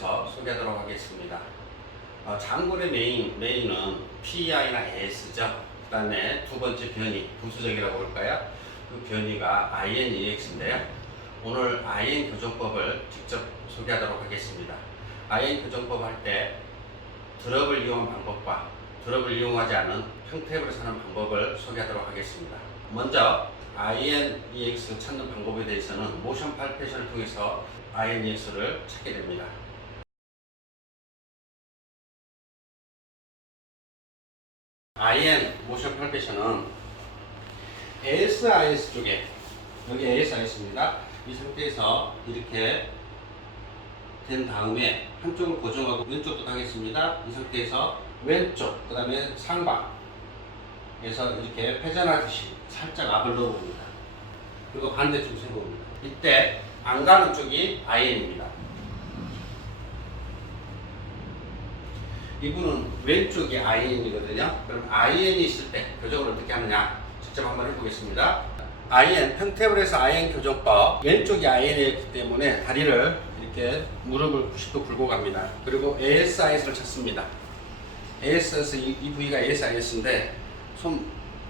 대해서 소개하도록 하겠습니다. 장골의 메인은 PI나 AS죠. 그 다음에 두 번째 변이, 부수적이라고 볼까요? 그 변이가 INEX인데요. 오늘 IN 교정법을 직접 소개하도록 하겠습니다. IN 교정법 할 때 드럽을 이용한 방법과 드럽을 이용하지 않은 평탭으로 사는 방법을 소개하도록 하겠습니다. 먼저 INEX 찾는 방법에 대해서는 모션 팔페이션을 통해서 INEX를 찾게 됩니다. IN 모션 팔페이션은 ASIS 쪽에, 여기 ASIS입니다. 이 상태에서 이렇게 된 다음에 한쪽을 고정하고 왼쪽도 하겠습니다. 이 상태에서 왼쪽, 그 다음에 상방에서 이렇게 회전하듯이 살짝 압을 넣어봅니다. 그리고 반대쪽 세봅니다. 이때 안 가는 쪽이 IN입니다. 이분은 왼쪽이 IN이거든요. 그럼 IN이 있을 때 교정을 어떻게 하느냐 직접 한번 해보겠습니다. IN, 평탭을 해서 IN 교정법, 왼쪽이 IN이기 때문에 다리를 이렇게 무릎을 90도 굴고 갑니다. 그리고 ASIS를 찾습니다. ASIS, 이 부위가 ASIS인데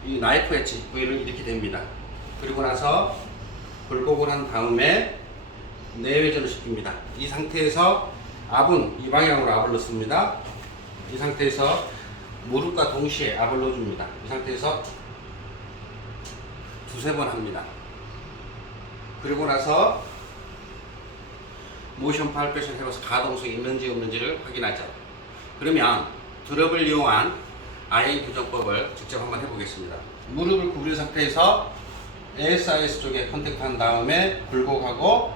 이 나이프 엣지 부위를 이렇게 됩니다. 그리고 나서 굴곡을 한 다음에 내외전을 시킵니다. 이 상태에서 압은 이 방향으로 압을 넣습니다. 이 상태에서 무릎과 동시에 압을 넣어줍니다. 이 상태에서 두세 번 합니다. 그리고 나서 모션 팔페이션 해봐서 가동성이 있는지 없는지를 확인하죠. 그러면 드럽을 이용한 IN 교정법을 직접 한번 해보겠습니다. 무릎을 구부린 상태에서 ASIS 쪽에 컨택한 다음에 굴곡하고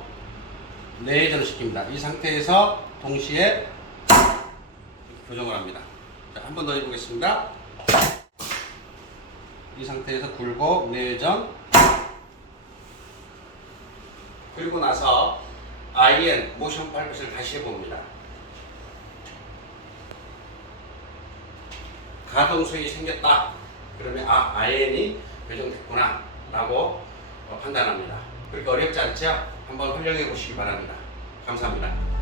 내전을 시킵니다. 이 상태에서 동시에 교정을 합니다. 자, 한 번 더 해보겠습니다. 이 상태에서 굴곡, 내전, 그리고 나서 IN 모션 팔페이션을 다시 해봅니다. 가동성이 생겼다. 그러면 IN이 교정됐구나 라고 판단합니다. 그렇게 어렵지 않죠? 한번 활용해 보시기 바랍니다. 감사합니다.